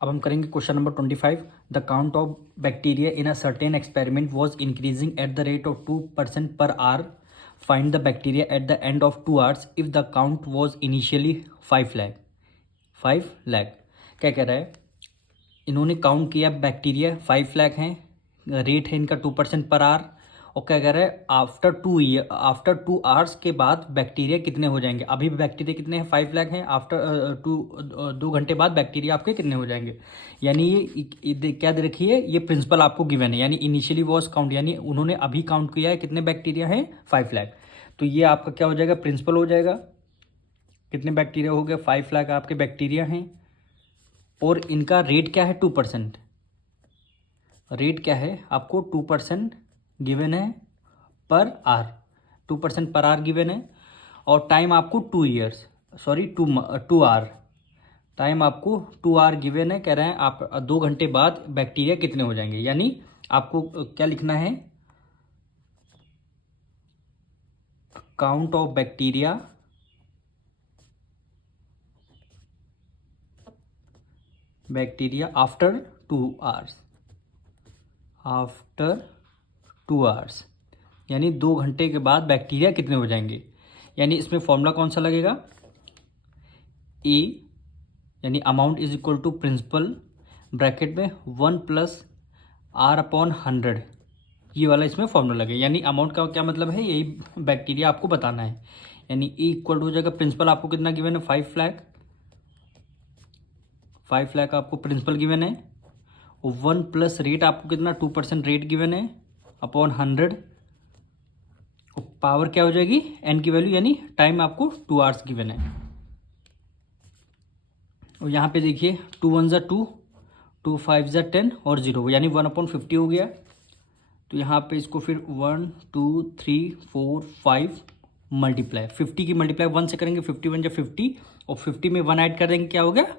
अब हम करेंगे question number 25। The count of bacteria in a certain experiment was increasing at the rate of 2% per hour. Find the bacteria at the end of 2 hours if the count was initially 5 lakh. 5 lakh क्या कह रहा है, इन्होंने count किया bacteria 5 lakh हैं, rate है इनका 2% per hour, और क्या कह रहा है आफ्टर 2 आवर्स के बाद बैक्टीरिया कितने हो जाएंगे। अभी बैक्टीरिया कितने हैं, 5 लाख हैं। आफ्टर 2 घंटे बाद बैक्टीरिया आपके कितने हो जाएंगे। यानी ये क्या दे रखी है, ये प्रिंसिपल आपको गिवन है, यानी इनिशियली वॉज काउंट, यानी उन्होंने अभी काउंट किया है कितने बैक्टीरिया हैं, 5 लाख। तो ये आपका क्या हो जाएगा, प्रिंसिपल हो जाएगा। कितने बैक्टीरिया हो गए, 5 लाख आपके बैक्टीरिया हैं, और इनका रेट क्या है, 2%। रेट क्या है आपको, 2% गिवन है पर आर, 2% पर आर गिवन है, और टाइम आपको 2 आर, टाइम आपको 2 आर गिवन है। कह रहे हैं आप 2 घंटे बाद बैक्टीरिया कितने हो जाएंगे, यानी आपको क्या लिखना है, count of bacteria after 2 hours, after 2 hours, यानी 2 घंटे के बाद बैक्टीरिया कितने हो जाएंगे। यानी इसमें फॉर्मूला कौन सा लगेगा, ए यानी amount is equal to principal bracket में 1 + R/100, ये वाला इसमें फॉर्मूला लगे। यानी अमाउंट का क्या मतलब है, यही बैक्टीरिया आपको बताना है। यानी ए इक्वल हो जाएगा, प्रिंसिपल आपको कितना गिवन है, 5 लाख, 5 लाख आपको प्रिंसिपल गिवन है, और 1 + रेट आपको कितना 2% रेट गिवन है अपॉन 100, और पावर क्या हो जाएगी, एन की वैल्यू, यानी टाइम आपको 2 आवर्स गिवन है। और यहाँ पे देखिए 2 × 1 = 2, 2 × 5 = 10 और 0, यानी 1/50 हो गया। तो यहाँ पे इसको फिर 1 2 3 4 5 मल्टीप्लाई 50 की मल्टीप्लाई 1 से करेंगे, 51 × 50, और 50 में 1 ऐड कर देंगे, क्या हो गया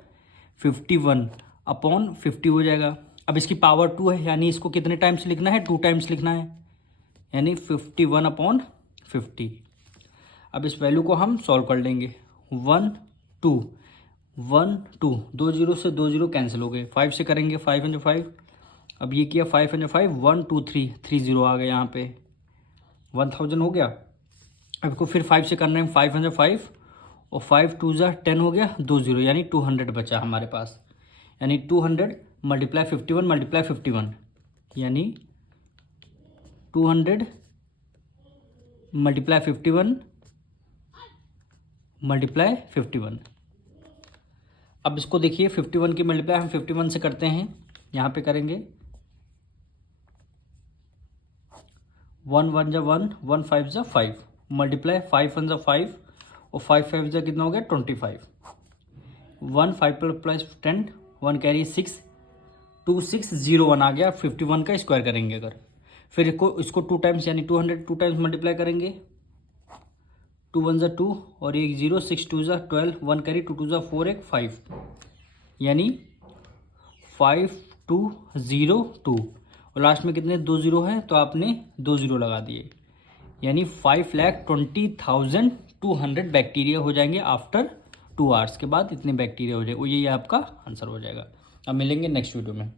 51/50 हो जाएगा। अब इसकी पावर 2 है, यानी इसको कितने टाइम्स लिखना है, 2 टाइम्स लिखना है, यानी 51/50। अब इस वैल्यू को हम सॉल्व कर लेंगे, 1 2 1 2, 2 0 से 2 0 कैंसिल हो गए, 5 से करेंगे 5 × 5, अब ये किया 5 × 5 1 2 3 3 0 आ गए, यहाँ पे 1000 हो गया। अब इसको फिर 5 से करना है, 5 × 5, और 5 2 = 10 हो गया, 2 0, यानी 200 बचा हमारे पास। यानी 200 × 51 × 51, यानी 200 × 51 × 51। अब इसको देखिए 51 की मल्टीप्लाई हम 51 से करते हैं, यहाँ पे करेंगे 1 1 = 1, 1 5 = 5, मल्टीप्लाई 5 1 = 5, और 5 5 = कितना हो गया 25, 1 5 + 10 1 कैरी 6, 2 6 0 1 आ गया। 51 का स्क्वायर करेंगे अगर, फिर इसको 2 टाइम्स, यानी 200 2 टाइम्स मल्टीप्लाई करेंगे, 2 1 = 2 और 1 0, 6 2 = 12, 1 कैरी 2 2 = 4 1 5, यानी 5202, और लास्ट में कितने 2 0 हैं, तो आपने 2 0 लगा दिए, यानी 5,20,200 बैक्टीरिया हो जाएंगे आफ्टर 2 आवर्स के बाद, इतने बैक्टीरिया हो जाएंगे, ये आपका आंसर हो जाएगा। अब मिलेंगे नेक्स्ट वीडियो में।